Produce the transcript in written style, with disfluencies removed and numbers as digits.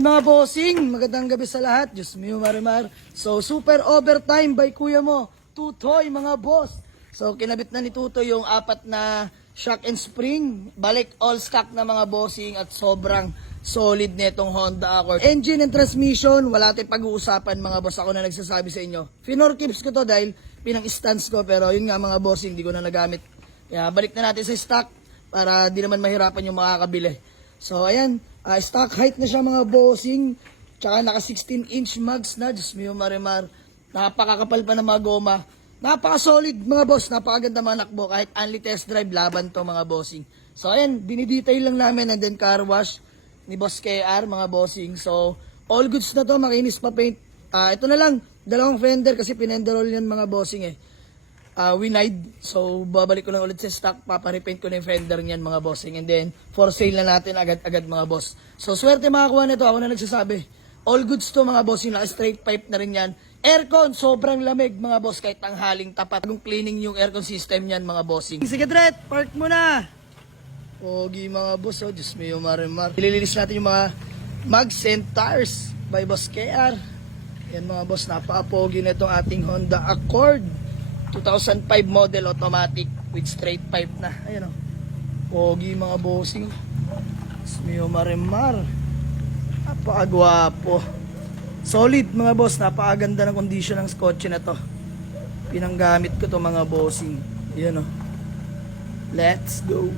Hi mga bossing, magandang gabi sa lahat. Diyos mio marimar. So super overtime by kuya mo, Tutoy mga boss. So kinabit na ni Tutoy yung apat na shock and spring. Balik all stock na mga bossing at sobrang solid netong Honda Accord. Engine and transmission, wala tayong pag-uusapan mga boss. Ako na nagsasabi sa inyo. Finor keeps ko to dahil pinang-stance ko, pero yun nga mga bossing, hindi ko na nagamit. Kaya balik na natin sa stock para di naman mahirapan yung makakabili. So ayan, stock height na siya mga bossing. Tsaka naka 16-inch mags na. Diyos mio marimar. Napakakapal pa ng mga goma. Napaka-solid mga boss. Napakaganda mga nakbo. Kahit only test drive, laban to mga bossing. So ayan, dinidetail lang namin. And then car wash ni Boss KR mga bossing. So all goods na to. Makinis pa paint. Ito na lang. Dalawang fender kasi pinenderol yan mga bossing eh. Winide. So, babalik ko lang ulit sa stock. Paparepaint ko na yung fender niyan mga bossing. And then, for sale na natin agad-agad mga boss. So, swerte makakuha nito. Ako na nagsasabi. All goods to mga bossing. Naka-straight pipe na rin yan. Aircon, sobrang lamig mga boss. Kahit tanghaling tapat. Kung cleaning yung aircon system niyan mga bossing. Sige, Dret. Park mo na. Pogi mga boss. Oh, Diyos mio marimar. Ililinis natin yung mga mags and tires by Boss KR. Yan mga boss. Napaka-pogi na itong ating Honda Accord. 2005 model automatic with straight pipe na. Ayan o. Pogi mga bossing. Smio marimar. Napakagwapo. Solid mga boss. Napakaganda ng condition ng kotse na to. Pinanggamit ko to mga bossing. Ayan o. Let's go.